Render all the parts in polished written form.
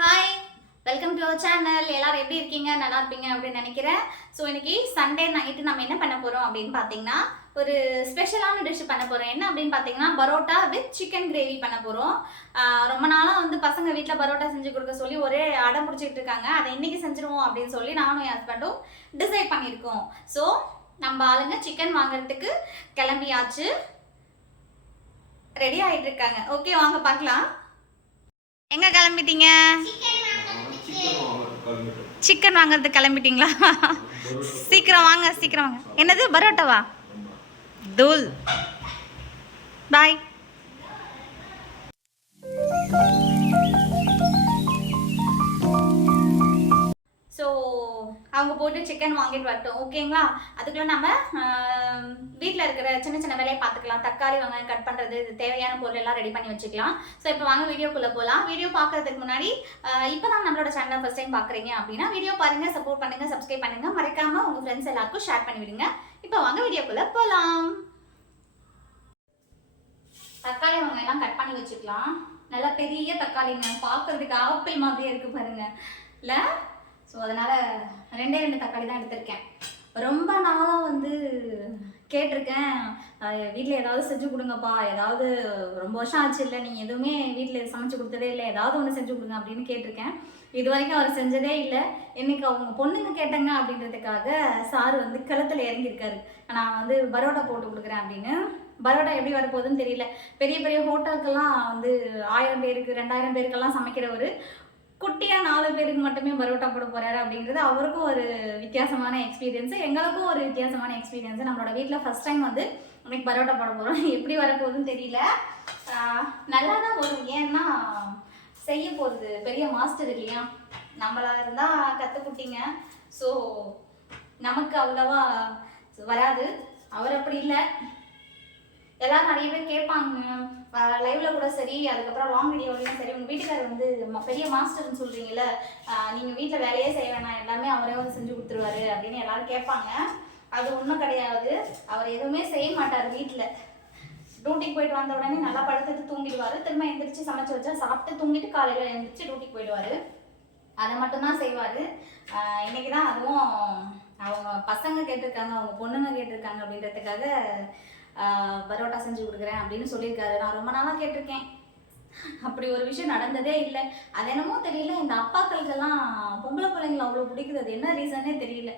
Hi, welcome to our channel. எல்லாரும் எப்படி இருக்கீங்க? நல்லா இருப்பீங்க அப்படின்னு நினைக்கிறேன். ஸோ இன்னைக்கு சண்டே நைட்டு நம்ம என்ன பண்ண போகிறோம் அப்படின்னு பார்த்தீங்கன்னா, ஒரு ஸ்பெஷலான டிஷ் பண்ண போகிறோம். என்ன அப்படின்னு பார்த்தீங்கன்னா, பரோட்டா வித் சிக்கன் கிரேவி பண்ண போகிறோம். ரொம்ப நாளாக வந்து பசங்க வீட்டில் பரோட்டா செஞ்சு கொடுக்க சொல்லி ஒரே அடம் பிடிச்சிட்டு இருக்காங்க. அதை இன்னைக்கு செஞ்சுருவோம் அப்படின்னு சொல்லி நானும் என் ஹஸ்பண்டும் டிசைட் பண்ணியிருக்கோம். ஸோ நம்ம ஆளுங்க சிக்கன் வாங்குறதுக்கு கிளம்பியாச்சு, ரெடி ஆகிட்டு இருக்காங்க. ஓகே, வாங்க பார்க்கலாம். எங்க கிளம்பிட்டீங்க? சிக்கன் வாங்குறதுக்கு கிளம்பிட்டீங்களா? சீக்கிரம் வாங்க, சீக்கிரம் வாங்க. என்னது, பரோட்டாவா? தூள். பாய். ஸோ அவங்க போட்டு சிக்கன் வாங்கிட்டு வரட்டும், ஓகேங்களா? அதுக்குள்ள நம்ம வீட்டில் இருக்கிற சின்ன சின்ன வேலையை பார்த்துக்கலாம். தக்காளி வெங்காயம் கட் பண்ணுறது, தேவையான பொருள் எல்லாம் ரெடி பண்ணி வச்சுக்கலாம். ஸோ இப்போ வாங்க வீடியோக்குள்ளே போகலாம். வீடியோ பார்க்கறதுக்கு முன்னாடி இப்போ தான் நம்மளோட சேனலை ஃபர்ஸ்ட் டைம் பார்க்குறீங்க அப்படின்னா வீடியோ பாருங்கள், சப்போர்ட் பண்ணுங்கள், சப்ஸ்கிரைப் பண்ணுங்கள், மறக்காமல் உங்கள் ஃப்ரெண்ட்ஸ் எல்லாருக்கும் ஷேர் பண்ணி விடுங்க. இப்போ வாங்க வீடியோக்குள்ளே போகலாம். தக்காளி வெங்காயம்லாம் கட் பண்ணி வச்சுக்கலாம். நல்லா பெரிய தக்காளிங்க, பார்க்கறதுக்கு ஆப்பிள் மாதிரியே இருக்குது பாருங்க, இல்லை? ஸோ அதனால் ரெண்டு தக்காளி தான் எடுத்திருக்கேன். ரொம்ப நாளாக வந்து கேட்டிருக்கேன், வீட்டில் ஏதாவது செஞ்சு கொடுங்கப்பா, ஏதாவது ரொம்ப வருஷம் ஆச்சு இல்லை, நீங்கள் எதுவுமே வீட்டில் சமைச்சு கொடுத்ததே இல்லை, ஏதாவது ஒன்று செஞ்சு கொடுங்க அப்படின்னு கேட்டிருக்கேன். இது வரைக்கும் அவர் செஞ்சதே இல்லை. இன்றைக்கி அவங்க பொண்ணுங்க கேட்டாங்க அப்படின்றதுக்காக சார் வந்து களத்தில் இறங்கியிருக்காரு. நான் வந்து பரோட்டா போட்டு கொடுக்குறேன் அப்படின்னு. பரோட்டா எப்படி வரப்போகுதுன்னு தெரியல. பெரிய பெரிய ஹோட்டலுக்கெல்லாம் வந்து 1000 பேருக்கு 2000 பேருக்கெல்லாம் சமைக்கிறவர் குட்டியாக 4 பேருக்கு மட்டுமே பரோட்டா போட போகிறாரு அப்படின்றது அவருக்கும் ஒரு வித்தியாசமான எக்ஸ்பீரியன்ஸு, எங்களுக்கும் ஒரு வித்தியாசமான எக்ஸ்பீரியன்ஸு. நம்மளோட வீட்டில் ஃபஸ்ட் டைம் வந்து இன்னைக்கு பரோட்டா போட போகிறோம். எப்படி வரப்போகுதுன்னு தெரியல. நல்லா தான் வரும், ஏன்னா செய்ய போகிறது பெரிய மாஸ்டர் இல்லையா, நம்மளா இருந்தால் கற்றுக்குட்டிங்க. ஸோ நமக்கு அவ்வளோவா வராது. அவர் அப்படி இல்லை. எல்லாரும் நிறைய பேர் கேட்பாங்க லைவ்ல கூட சரி, அதுக்கப்புறம் லாங் வீடியோலையும் சரி, உங்கள் வீட்டுக்காரர் வந்து பெரிய மாஸ்டர்னு சொல்கிறீங்களே, நீங்கள் வீட்டில் வேலையே செய்ய வேணாம், எல்லாமே அவரே வந்து செஞ்சு கொடுத்துருவாரு அப்படின்னு எல்லாரும் கேட்பாங்க. அது ஒன்றும் கிடையாது. அவர் எதுவுமே செய்ய மாட்டார். வீட்டில் டியூட்டிக்கு போயிட்டு வந்த உடனே நல்லா படுத்துட்டு தூங்கிடுவார். திரும்ப எழுந்திரிச்சு சமைச்சு வச்சா சாப்பிட்டு தூங்கிட்டு காலையில் எழுந்திரிச்சு டியூட்டிக்கு போயிடுவார். அதை மட்டும்தான் செய்வார். இன்னைக்கு தான் அதுவும் அவங்க பசங்க கேட்டிருக்காங்க, அவங்க பொண்ணுங்க கேட்டிருக்காங்க அப்படின்றதுக்காக பரோட்டா செஞ்சு கொடுக்குறேன் அப்படின்னு சொல்லியிருக்காரு. நான் ரொம்ப நாளாக கேட்டிருக்கேன். அப்படி ஒரு விஷயம் நடந்ததே இல்லை. அது என்னமோ தெரியல, இந்த அப்பாக்களுக்கெல்லாம் பொம்பளை பிள்ளைங்களை அவ்வளோ பிடிக்குது. அது என்ன ரீசனே தெரியல.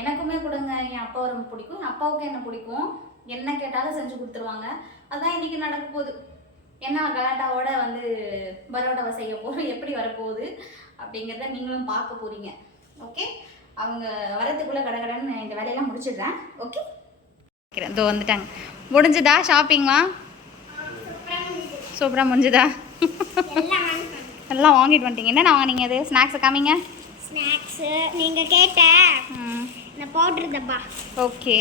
எனக்குமே கொடுங்க, என் அப்பாவை ரொம்ப பிடிக்கும், என் அப்பாவுக்கு என்ன பிடிக்கும், என்ன கேட்டாலும் செஞ்சு கொடுத்துருவாங்க. அதுதான் இன்றைக்கி நடக்க போகுது. என்ன கலாட்டாவோட வந்து பரோட்டாவை செய்ய போகிறோம், எப்படி வரப்போகுது அப்படிங்கிறத நீங்களும் பார்க்க போகிறீங்க. ஓகே, அவங்க வரத்துக்குள்ளே கடகடன்னு இந்த வேலையெல்லாம் முடிச்சிடுறேன். ஓகே, இதோ வந்துட்டாங்க. முடிஞ்சுதா ஷாப்பிங்மா? சூப்பராக முடிஞ்சுதா? எல்லாம் வாங்கிட்டு வந்துட்டீங்க. என்ன வாங்கினீங்க? அது ஸ்நாக்ஸை காமிங்க. ஸ்நாக்ஸு நீங்கள் கேட்ட இந்த பவுட்ரு டப்பா. ஓகே,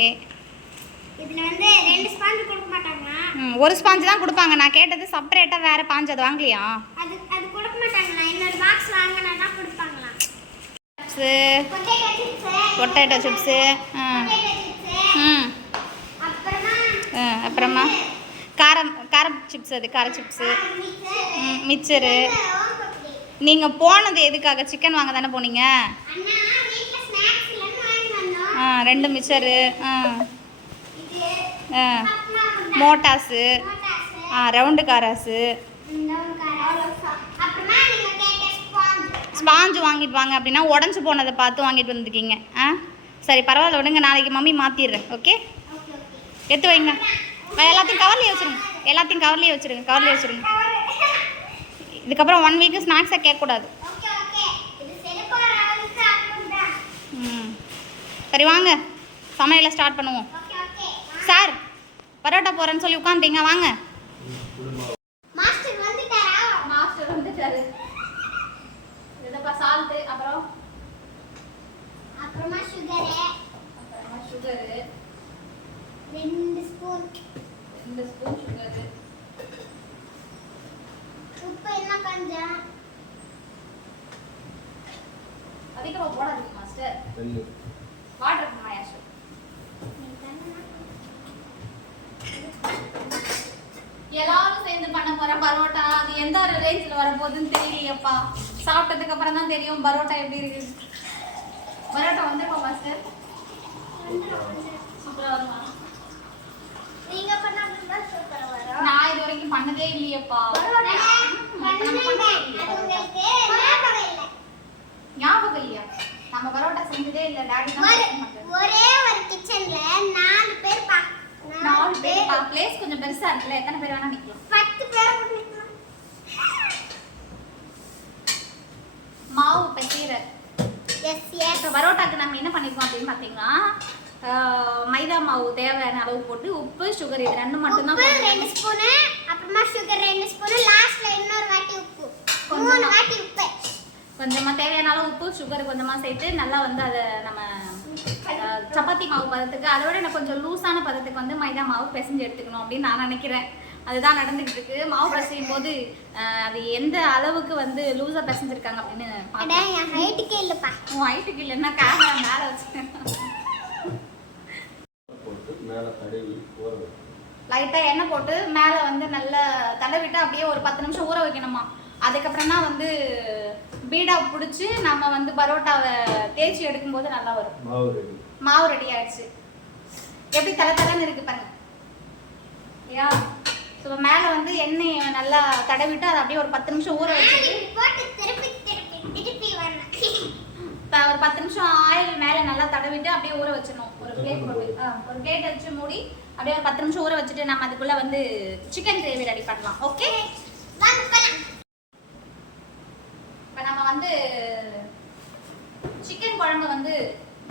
இதில் வந்து 2 ஸ்பாஞ்சு கொடுக்க மாட்டாங்களா? ஒரு ஸ்பாஞ்சு தான் கொடுப்பாங்க. நான் கேட்டது செப்பரேட்டாக வேறு பாஞ்சு, அது வாங்கலையா? அது கொடுக்க மாட்டாங்களா? இன்னொரு பாக்ஸ் வாங்கினா தான் கொடுப்பாங்களா? சிப்ஸு, பொட்டேட்டோ சிப்ஸு, அப்புறமா கார சிப்ஸ், அது கார சிப்ஸு, மிக்சரு. நீங்கள் போனது எதுக்காக? சிக்கன் வாங்க தானே போனீங்க? 2 மிக்சரு, மோட்டாஸு, ரவுண்டு காராஸு, ஸ்பாஞ்சு வாங்கிட்டு வாங்க அப்படின்னா உடஞ்சி போனதை பார்த்து வாங்கிட்டு வந்துருக்கீங்க. சரி, பரவாயில்ல, விடுங்க, நாளைக்கு மம்மி மாற்றிடுறேன். ஓகே, எடுத்து வைங்க. எல்லாத்தையும் கவர்லேயே வச்சுருங்க, எல்லாத்தையும் கவர்லேயே வச்சுருங்க. இதுக்கப்புறம் 1 வீக்கு ஸ்நாக்ஸை கேட்கக்கூடாது. சரி, வாங்க சமையலை ஸ்டார்ட் பண்ணுவோம். சார், பரோட்டா போகிறேன்னு சொல்லி உட்காந்துட்டீங்க, வாங்க. மாஸ்டர் வந்துட்டாரு. இதப்பா சால்ட்டு, அப்புறமா சுகரு 2 ஸ்பூன் சுகரு, உப்பு என்ன கொஞ்சம் அதிகமாக போடாதீங்க மாஸ்டர். வாட்டர் மாயாஷு எல்லாரும் சேர்ந்து பண்ண போற பரோட்டா, அது எந்த ஒரு ரேஞ்சில் வரப்போகுதுன்னு தெரியலையப்பா. சாப்பிட்டதுக்கு அப்புறம் தான் தெரியும் பரோட்டா எப்படி இருக்கு. பரோட்டா வந்துருப்பா மாஸ்டர். சூப்பரா வருமா? நீங்க பண்ணா சூப்பரா வரும். நான் இது வரைக்கும் பண்ணதே இல்லையேப்பா. ஞாபகம் இல்லையா? நம்ம பரோட்டா செஞ்சதே இல்ல. டாடி தான் ஒரே ஒரு கிச்சன்ல 4 பேர் 4 பேர். பிளேஸ் கொஞ்சம் பெருசா இருக்குல்ல. எத்தனை பேர் வேணா நிக்கலாம்? 10 பேர் நிக்கலாம். மாவு பசீர. S S. இப்போ பரோட்டாக்கு நம்ம என்ன பண்ணிருக்கோம் அப்படின்னு பார்த்தீங்கன்னா மைதா மாவு தேவையான அளவு போட்டு உப்பு சுகர் இது ரெண்டு மட்டும் தான். 2 ஸ்பூன், அப்புறமா சுகர் 2 ஸ்பூன், லாஸ்ட்ல இன்னொரு வாட்டி உப்பு. 3 வாட்டி உப்பு. கொஞ்சமா தேவையான அளவு உப்பு சுகர் கொஞ்சமா சேர்த்து நல்லா வந்து அதை நம்ம சப்பாத்தி மாவு பதத்துக்கு அதை விட எனக்கு கொஞ்சம் லூஸான பதத்துக்கு வந்து மைதா மாவு பிசைஞ்சு எடுத்துக்கணும் அப்படின்னு நான் நினைக்கிறேன். அதுதான் நடந்துகிட்டு இருக்கு. மாவு பிசையும் போது அது எந்த அளவுக்கு வந்து லூஸா பிசைஞ்சிருக்காங்க அப்படின்னு அதான் என் ஹைட்டுக்கே இல்லப்பா. உன் ஹைட்டுக்கு இல்லைன்னா கேமரா மேல வச்சுக்கேன். லைட்டா எண்ணெய் போட்டு மேல வந்து நல்லா தடவிட்டு அப்படியே ஒரு 10 நிமிஷம் ஊற வைக்கணுமா. அதுக்கப்புறம் தான் வந்து பீடா பிடிச்சி நம்ம வந்து பரோட்டாவை தேய்ச்சி எடுக்கும்போது நல்லா வரும். மாவு ரெடி ஆயிடுச்சு. எப்படி தலை தலைன்னு இருக்கு பாருங்க. யா ஸோ மேலே வந்து எண்ணெய் நல்லா தடவிட்டு அதை அப்படியே ஒரு 10 நிமிஷம் ஊற வச்சுட்டு ஒரு 10 நிமிஷம் ஆயில் மேலே நல்லா தடவிட்டு அப்படியே ஊற வச்சிடணும். ஒரு பிளேட் போட்டு ஒரு பிளேட் வச்சு மூடி அப்படியே ஒரு 10 நிமிஷம் ஊற வச்சுட்டு நம்ம அதுக்குள்ள வந்து சிக்கன் கிரேவி ரெடி பண்ணலாம். ஓகே, இப்போ நம்ம வந்து சிக்கன் குழம்பு வந்து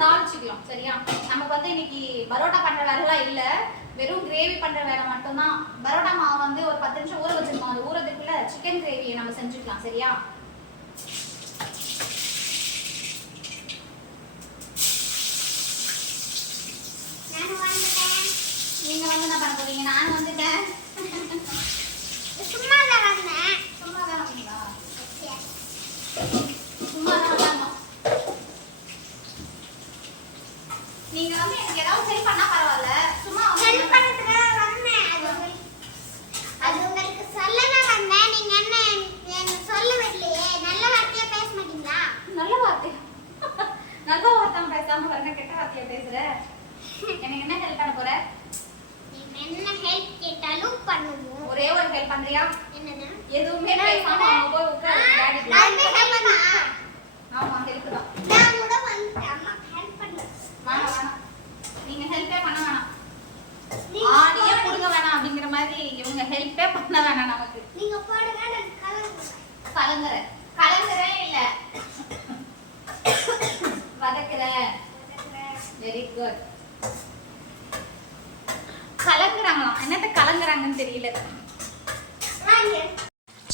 தாளிச்சுக்கலாம். சரியா? நமக்கு வந்து இன்னைக்கு பரோட்டா பண்ற வேலைலாம் இல்லை, வெறும் கிரேவி பண்ற வேலை மட்டும்தான். பரோட்டா மாவு வந்து ஒரு 10 நிமிஷம் ஊற வச்சிருக்கோம். அது ஊறதுக்குள்ள சிக்கன் கிரேவியை நம்ம செஞ்சுக்கலாம். சரியா? நீங்க வந்து என்ன பண்ண போறீங்க? நானும் வந்துட்டேன். சும்மா தான் வந்தேன். சும்மா தான் வந்தீங்களா? சும்மா தான் வந்தாங்க. நீங்க வந்து எனக்கு ஏதாவது ஹெல்ப் பண்ணா பரவாயில்ல. சும்மா ஹெல்ப் பண்ணதுக்கு வந்தேன். அது உங்களுக்கு சொல்லதான் வந்தேன். நீங்க என்ன சொல்ல வரலையே. நல்ல வார்த்தையா பேச மாட்டீங்களா? நல்ல வார்த்தை. நல்ல வார்த்தை பேசாம வரணும், கெட்ட வார்த்தையா பேசுற. எனக்கு என்ன ஹெல்ப் பண்ண போற? நீங்க என்ன ஹெல்ப் கேட்டாலும் பண்ணுவோம். ஒரே ஒரு ஹெல்ப் பண்றியா? என்னது? எதுவுமே பேசாம அங்க போய் உட்காரு. டாடி நான் ஹெல்ப் பண்ணா. ஆமா, ஹெல்ப் தான். நான் கூட வந்துட்டேன். அம்மா ஹெல்ப் பண்ணு. வேணாம். நீங்க ஹெல்ப்பே பண்ண வேணாம். நீங்க ஆடியே புடுங்க வேணாம் அப்படிங்கிற மாதிரி இவங்க ஹெல்ப்பே பண்ண வேணாம் நமக்கு. நீங்க போடுங்க, நான் கலங்குறேன். கலங்குறேன் இல்ல வதக்குறேன். Very good. கலங்குறாங்களாம். என்னத்த கலங்குறாங்கன்னு தெரியல.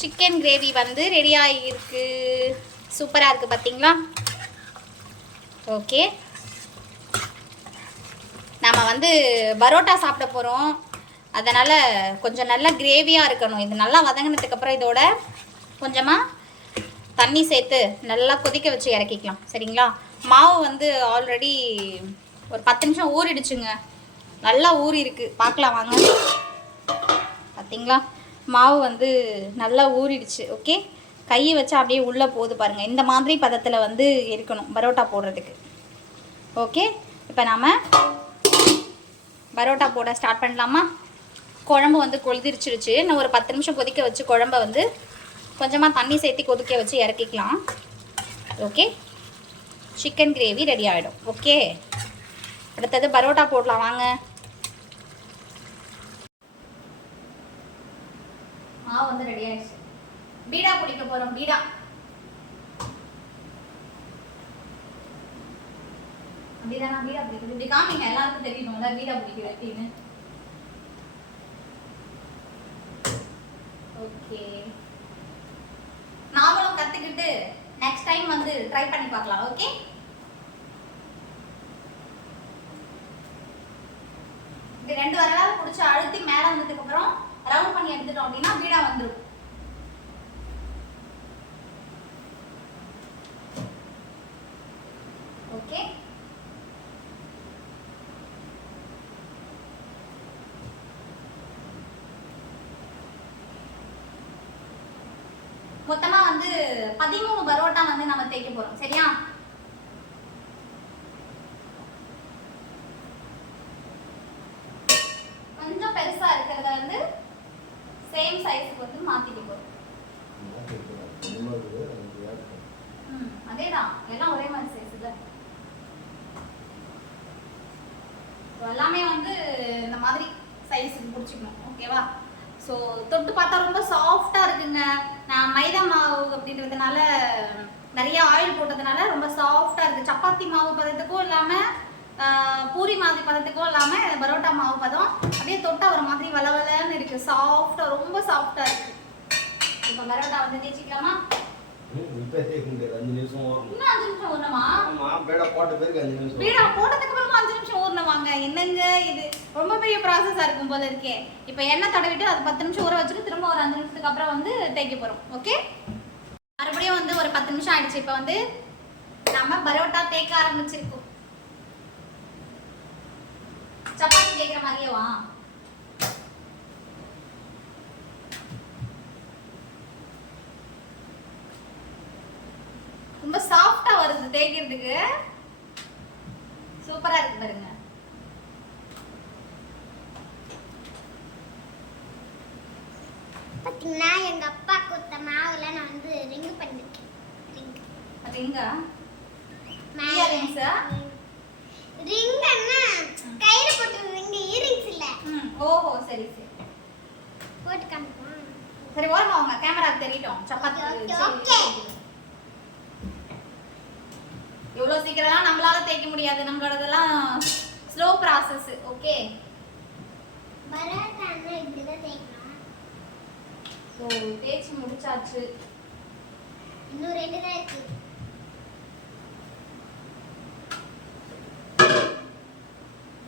சிக்கன் கிரேவி வந்து ரெடி ஆகியிருக்கு. சூப்பராக இருக்குது பார்த்தீங்களா? ஓகே, நம்ம வந்து பரோட்டா சாப்பிட போகிறோம். அதனால் கொஞ்சம் நல்லா கிரேவியாக இருக்கணும். இது நல்லா வதங்கினதுக்கப்புறம் இதோட கொஞ்சமாக தண்ணி சேர்த்து நல்லா கொதிக்க வச்சு இறக்கிக்கலாம். சரிங்களா? மாவு வந்து ஆல்ரெடி ஒரு 10 நிமிஷம் ஊறிடுச்சுங்க. நல்லா ஊறி இருக்கு. பார்க்கலாம் வாங்க. பார்த்தீங்களா? மாவு வந்து நல்லா ஊறிடுச்சு. ஓகே, கையை வச்சு அப்படியே உள்ளே போகுது பாருங்கள். இந்த மாதிரி பதத்தில் வந்து இருக்கணும் பரோட்டா போடுறதுக்கு. ஓகே, இப்போ நாம் பரோட்டா போட ஸ்டார்ட் பண்ணலாமா? குழம்பு வந்து கொதிச்சிருச்சு. இன்னும் ஒரு 10 நிமிஷம் கொதிக்க வச்சு குழம்ப வந்து கொஞ்சமாக தண்ணி சேர்த்து கொதிக்க வச்சு இறக்கிக்கலாம். ஓகே, சிக்கன் கிரேவி ரெடி ஆகிடும். ஓகே, அடுத்தது பரோட்டா போடலாம் வாங்க. மாவு வந்து ரெடி ஆயிடுச்சு. பீடா பிடிக்க போகிறோம். பீடா அப்படிதான் பீடா பிடிக்குது. இப்படி காமிங்க, எல்லாருக்கும் தெரியணும்ல பீடா பிடிக்குது அப்படின்னு. ஓகே, நாமளும் கத்துக்கிட்டு நெக்ஸ்ட் டைம் வந்து ட்ரை பண்ணி பார்க்கலாம். ஓகே, இது 2 வரலாறு பிடிச்சி அழுத்தி மேலே வந்ததுக்கு அப்புறம் ரவுண்ட் பண்ணி எடுத்துட்டோம் அப்படின்னா பீடா வந்துடும். ஓகே, மொத்தமாக வந்து 13 பரோட்டா வந்து நம்ம தேய்க்க போறோம். சரியா? கொஞ்சம் பெருசா இருக்கிறத வந்து சேம் சைஸ்க்கு வந்து மாத்திக்க போறோம். அதேதான், எல்லாம் ஒரே மாதிரி சைஸ் இல்ல. எல்லாமே வந்து இந்த மாதிரி சைஸுக்கு பிடிச்சிக்கணும். ஓகேவா? ஸோ தொட்டு பார்த்தா ரொம்ப சாஃப்டா இருக்குங்க. நான் மைதா மாவு அப்படின்றதுனால நிறைய ஆயில் போட்டதுனால ரொம்ப சாஃப்டா இருக்கு. சப்பாத்தி மாவு பதத்துக்கும் இல்லாம பூரி மாதிரி பதத்துக்கும் இல்லாம பரோட்டா மாவு பதம் அப்படியே தொட்டா ஒரு மாதிரி வளவலன்னு இருக்கு. சாஃப்டா, ரொம்ப சாஃப்டா இருக்கு. இப்போ பரோட்டா வந்து தேய்ச்சிக்கலாமா? இப்போ தேய்க்க முடியாது, 5 நிமிஷம் ஊறணும். இன்னும் 5 நிமிஷம் ஊறணுமா? ஆமா, பேடா போட்ட பிறகு 5 நிமிஷம். பேடா போட்டதுக்கு அப்புறமா 5 நிமிஷம் ஊறணுமாங்க? என்னங்க இது, ரொம்ப பெரிய ப்ராசஸா இருக்கும் போல இருக்கே. இப்போ எண்ணெய் தடவிட்டு அது 10 நிமிஷம் ஊற வச்சுட்டு திரும்ப ஒரு 5 நிமிஷத்துக்கு அப்புறம் வந்து தேய்க்க போறோம். ஓகே, மறுபடியும் வந்து ஒரு 10 நிமிஷம் ஆயிடுச்சு. இப்போ வந்து நம்ம பரோட்டா தேய்க்க ஆரம்பிச்சிருக்கோம். சப்பாத்தி தேய்க்கிற மாதிரியே வா. ரொம்ப சாஃப்டா வருது தேய்க்கிறதுக்கு. சூப்பரா இருக்கு பாருங்க. பாத்தீங்கன்னா எங்க அப்பா கொடுத்த மாவுல நான் வந்து ரிங் பண்ணிருக்கேன். ரிங்கா? ரிங்கன்னா கையில போட்டு ரிங், இயரிங்ஸ் இல்ல. ஓஹோ, சரி சரி. போட்டு காமிப்போம். சரி, ஓரமா வாங்க, கேமராக்கு தெரியட்டும். சப்பாத்தி ஓகே. இவ்வளவு சீக்கிரம்லாம் நம்மளால தேய்க்க முடியாது. நம்மளோடதெல்லாம் ஸ்லோ ப்ராசஸ். ஓகே, பரோட்டான்னா இப்படி தான் தேய்க்கணும். ஸோ தேய்ச்சி முடிச்சாச்சு. இன்னும் 2 தான் இருக்கு.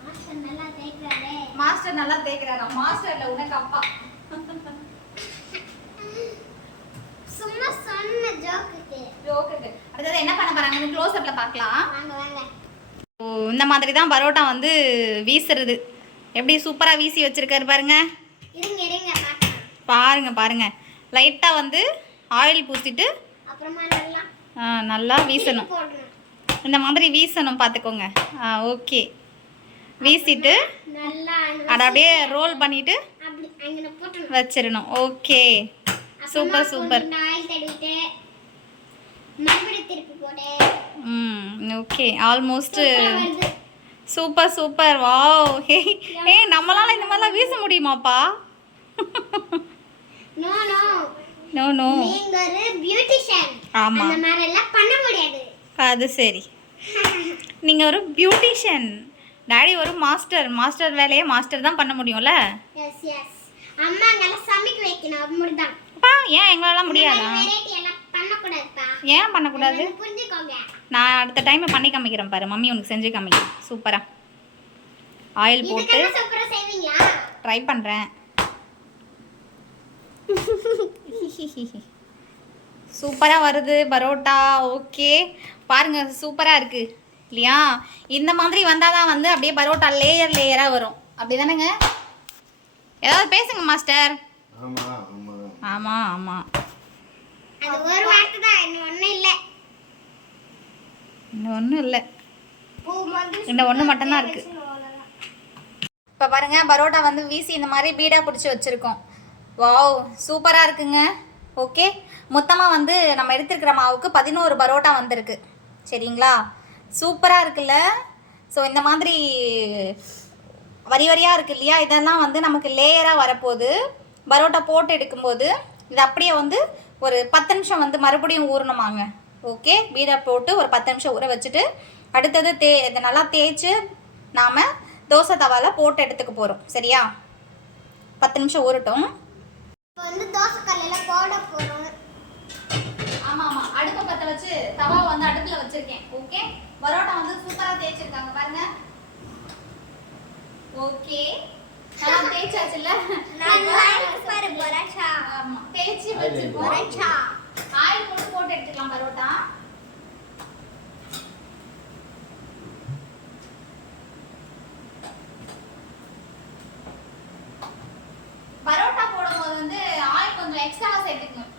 மாஸ்டர் நல்லா தேய்க்கறாரே. மாஸ்டர் நல்லா தேய்க்கிறாரா? மாஸ்டர் இல்ல, உனக்கு அப்பா. சும்மா சொன்ன ஜோக்குக்கு. ஜோக்குக்கு. அடுத்தது என்ன பண்ண போறாங்கன்னு க்ளோஸ் அப்ல பார்க்கலாம். வாங்க வாங்க. ஓ, இந்த மாதிரி தான் பரோட்டா வந்து வீசுறது. எப்படி சூப்பரா வீசி வச்சிருக்காரு பாருங்க. இருங்க இருங்க பார்க்கலாம். பாருங்க பாருங்க, லைட்டா வந்து ஆயில் பூசிட்டு அப்புறமா நல்லா வீசணும். போடணும். இந்த மாதிரி வீசணும், பார்த்துக்கோங்க. ஓகே, வீசிட்டு நல்லா அதை அப்படியே ரோல் பண்ணிட்டு அப்படி அங்க போடணும். வச்சிரணும். Okay, super super. ஆயில் தடவிட்டு மறுபடியும் திருப்பி போடு. ஓகே, ஆல்மோஸ்ட் வருது. Super super. வாவ். ஹே, நம்மளால இந்த மாதிரிலாம் வீச முடியுமாப்பா? நோ நோ நோ நோ, நீங்க ஒரு பியூட்டிஷியன். ஆமா, அந்த மாதிரி எல்லாம் பண்ண முடியாது. அது சரி. நீங்க ஒரு பியூட்டிஷியன், டாடி ஒரு மாஸ்டர். மாஸ்டர் வேலையை மாஸ்டர் தான் பண்ண முடியும்ல? S S. அம்மா அங்கெல்லாம் சமைக்க வைக்கணும், அப்படிதான். அப்பா, ஏன் எங்களால முடியாதா? வெரைட்டி எல்லாம் பண்ண கூடாதுப்பா. ஏன் பண்ணக்கூடாது? புரிஞ்சுக்கோங்க. நான் அடுத்த டைம் பண்ணி காமிக்கிறேன் பாரு. மம்மி உனக்கு செஞ்சு காமிக்கிறேன் சூப்பரா. ஆயில் போட்டு இதுக்கு சூப்பரா செய்வீங்களா? ட்ரை பண்ணுறேன். சூப்பராக வருது பரோட்டா. ஓகே, பாருங்க, சூப்பராக இருக்குது இல்லையா? இந்த மாதிரி வந்தால் தான் வந்து அப்படியே பரோட்டா லேயர் லேயராக வரும். அப்படி தானேங்க? ஏதாவது பேசுங்க மாஸ்டர். ஆமா ஆமா ஆமாம் ஆமாம், அது ஒரு வார்த்தை தான், இன்னும் ஒண்ணும் இல்ல. இன்னும் ஒன்றும் இல்லை, இந்த ஒன்று மட்டும்தான் இருக்குது. இப்போ பாருங்க, பரோட்டா வந்து வீசி இந்த மாதிரி பீடாக பிடிச்சி வச்சுருக்கோம். வாவ், சூப்பராக இருக்குங்க. ஓகே, மொத்தமாக வந்து நம்ம எடுத்துருக்கிற மாவுக்கு 11 பரோட்டா வந்திருக்கு. சரிங்களா? சூப்பராக இருக்குல்ல? ஸோ இந்த மாதிரி வரி வரியாக இருக்குது இல்லையா? இதெல்லாம் வந்து நமக்கு லேயராக வரப்போகுது. பரோட்டா போட்டு எடுக்கும்போது இது அப்படியே வந்து ஒரு 10 நிமிஷம் வந்து மறுபடியும் ஊறணுமாங்க. ஓகே, பீடா போட்டு ஒரு 10 நிமிஷம் ஊற வச்சுட்டு அடுத்தது இதை நல்லா தேய்ச்சி நாம் தோசை தவாவில் போட்டு எடுத்துக்க போகிறோம். சரியா? 10 நிமிஷம் ஊறட்டும். இப்போ வந்து தோசை கல்லுல போட போறோம். ஆமாம் ஆமாம், அடுப்பை பற்ற வச்சு தவா வந்து அடுப்பில் வச்சுருக்கேன். ஓகே, பரோட்டா வந்து சூப்பராக தேய்ச்சிருக்காங்க பாருங்க. ஓகே, நல்லா தேய்ச்சாச்சுல்ல? நல்லா பாரு பரோட்டா. ஆமாம், தேய்ச்சி வச்சுருக்கோம். பரோட்டா ஆயில் போட்டு எடுத்துக்கலாம் பரோட்டா. பரோட்டா போடும்போது வந்து ஆயில் கொஞ்சம் எக்ஸ்ட்ராவாக சேர்த்துக்கணும்.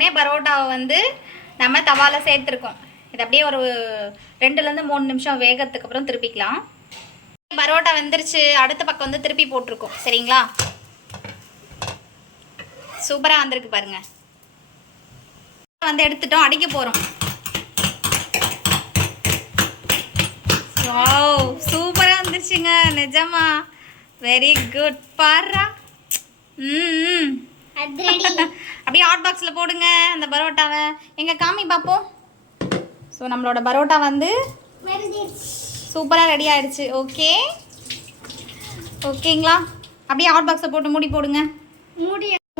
உடனே பரோட்டாவை வந்து நம்ம தவாவில் சேர்த்துருக்கோம். இது அப்படியே ஒரு 2லேருந்து 3 நிமிஷம் வேகத்துக்கு அப்புறம் திருப்பிக்கலாம். பரோட்டா வெந்துருச்சு. அடுத்த பக்கம் வந்து திருப்பி போட்டிருக்கோம். சரிங்களா? சூப்பராக வந்திருக்கு பாருங்க. வந்து எடுத்துட்டோம், அடிக்க போகிறோம். வாவ், சூப்பராக வந்துருச்சுங்க நிஜமா. Very good. பாருடா. அப்படியே ஹாட் பாக்ஸில் போடுங்க அந்த பரோட்டாவை. எங்க காமி பார்ப்போம். ஸோ நம்மளோட பரோட்டா வந்து சூப்பராக ரெடி ஆயிடுச்சு. ஓகேங்களா? அப்படியே ஹாட் பாக்ஸை போட்டு மூடி போடுங்க.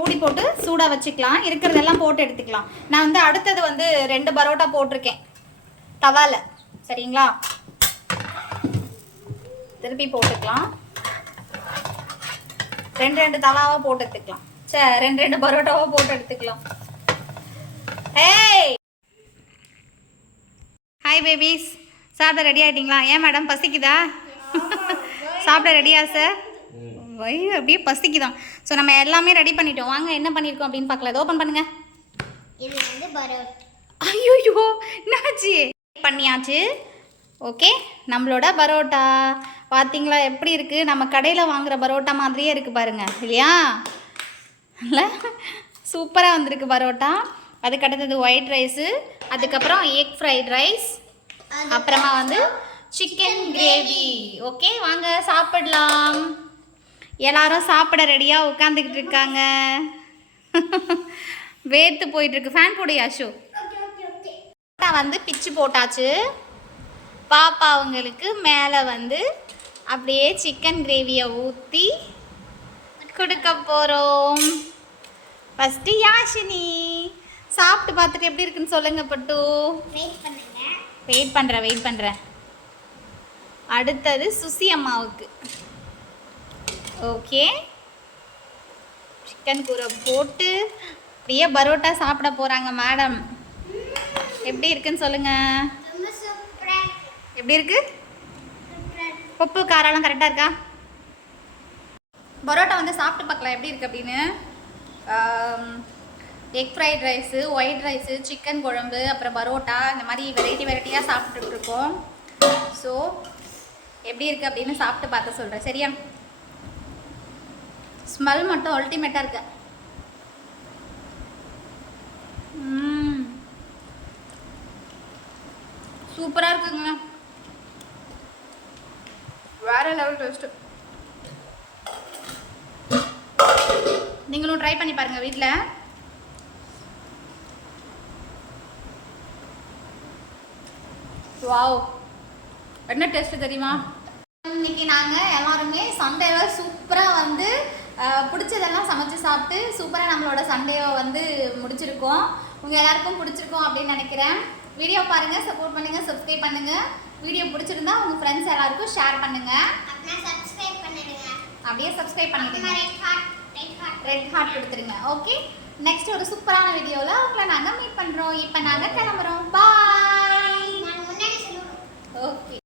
மூடி போட்டு சூடாக வச்சுக்கலாம். இருக்கிறதெல்லாம் போட்டு எடுத்துக்கலாம். நான் வந்து அடுத்தது வந்து 2 பரோட்டா போட்டிருக்கேன் தவால. சரிங்களா? திருப்பி போட்டுக்கலாம். 2 தவாவாக போட்டு எடுத்துக்கலாம். சரி, 2 பரோட்டாவாக போட்டு எடுத்துக்கலாம். ஏய், ஹாய் பேபிஸ், சாப்பிட ரெடி ஆகிட்டிங்களா? ஏன் மேடம் பசிக்குதா? சாப்பிட ரெடியா சார்? வயிறு அப்படியே பசிக்குதான். ஸோ நம்ம எல்லாமே ரெடி பண்ணிட்டோம். வாங்க என்ன பண்ணியிருக்கோம் அப்படின்னு பார்க்கலாம். இதை ஓப்பன் பண்ணுங்க. இது வந்து பரோட்டா. ஐயோ, என்னாச்சு? பண்ணியாச்சு. ஓகே, நம்மளோட பரோட்டா பார்த்தீங்களா எப்படி இருக்குது? நம்ம கடையில் வாங்குகிற பரோட்டா மாதிரியே இருக்குது பாருங்க, இல்லையா? இல்லை, சூப்பராக வந்திருக்கு பரோட்டா. அதுக்கு அடுத்தது ஒயிட் ரைஸு, அதுக்கப்புறம் எக் ஃப்ரைட் ரைஸ், அப்புறமா வந்து சிக்கன் கிரேவி. ஓகே, வாங்க சாப்பிடலாம். எல்லாரும் சாப்பிட ரெடியாக உட்காந்துக்கிட்டு இருக்காங்க. வேர்த்து போயிட்டுருக்கு. ஃபேன் போடுயா ஷோ. வந்து பிச்சு போட்டாச்சு. பாப்பா அவங்களுக்கு மேலே வந்து அப்படியே சிக்கன் கிரேவியை ஊற்றி கொடுக்க போகிறோம். ஃபஸ்ட்டு யாஷினி சாப்பிட்டு பார்த்துட்டு எப்படி இருக்குன்னு சொல்லுங்க பட்டு. வெயிட் பண்ணுறேன். அடுத்தது சுசி அம்மாவுக்கு. ஓகே, சிக்கன் கூரை போட்டு அப்படியே பரோட்டா சாப்பிட போகிறாங்க மேடம். எப்படி இருக்குன்னு சொல்லுங்க. எப்படி இருக்கு? உப்பு காரெல்லாம் கரெக்டாக இருக்கா? பரோட்டா வந்து சாப்பிட்டு பார்க்கலாம் எப்படி இருக்குது அப்படின்னு. Egg fried rice, white rice, chicken குழம்பு, அப்புறம் பரோட்டா, இந்த மாதிரி வெரைட்டியாக சாப்பிட்டுட்ருக்கோம். ஸோ எப்படி இருக்குது அப்படின்னு சாப்பிட்டு பார்த்து சொல்கிறேன். சரியா? ஸ்மெல் மட்டும் அல்டிமேட்டாக இருக்கு. சூப்பராக இருக்குங்க. வேற லெவல் டேஸ்ட்டு. நீங்களும் ட்ரை பண்ணி பாருங்கள் வீட்டில். வாவ், என்ன டேஸ்ட்டு தெரியுமா? இன்னைக்கு நாங்கள் எல்லாருமே சண்டேல சூப்பராக வந்து பிடிச்சதெல்லாம் சமைச்சு சாப்பிட்டு சூப்பராக நம்மளோட சண்டேவை வந்து முடிச்சிருக்கோம். உங்கள் எல்லாருக்கும் பிடிச்சிருக்கோம் அப்படின்னு நினைக்கிறேன். வீடியோ பாருங்கள், சப்போர்ட் பண்ணுங்கள், சப்ஸ்கிரைப் பண்ணுங்கள். வீடியோ பிடிச்சிருந்தா உங்கள் ஃப்ரெண்ட்ஸ் எல்லாருக்கும் ஷேர் பண்ணுங்கள். அப்படியே சப்ஸ்கிரைப் பண்ணிடுங்க. ரெட் ஹார்ட் கொடுத்துருங்க. ஓகே, நெக்ஸ்ட் ஒரு சூப்பரான வீடியோவில் உங்களை நாங்கள் மீட் பண்ணுறோம். இப்போ நாங்கள் கிளம்புறோம். பாய். ஓகே.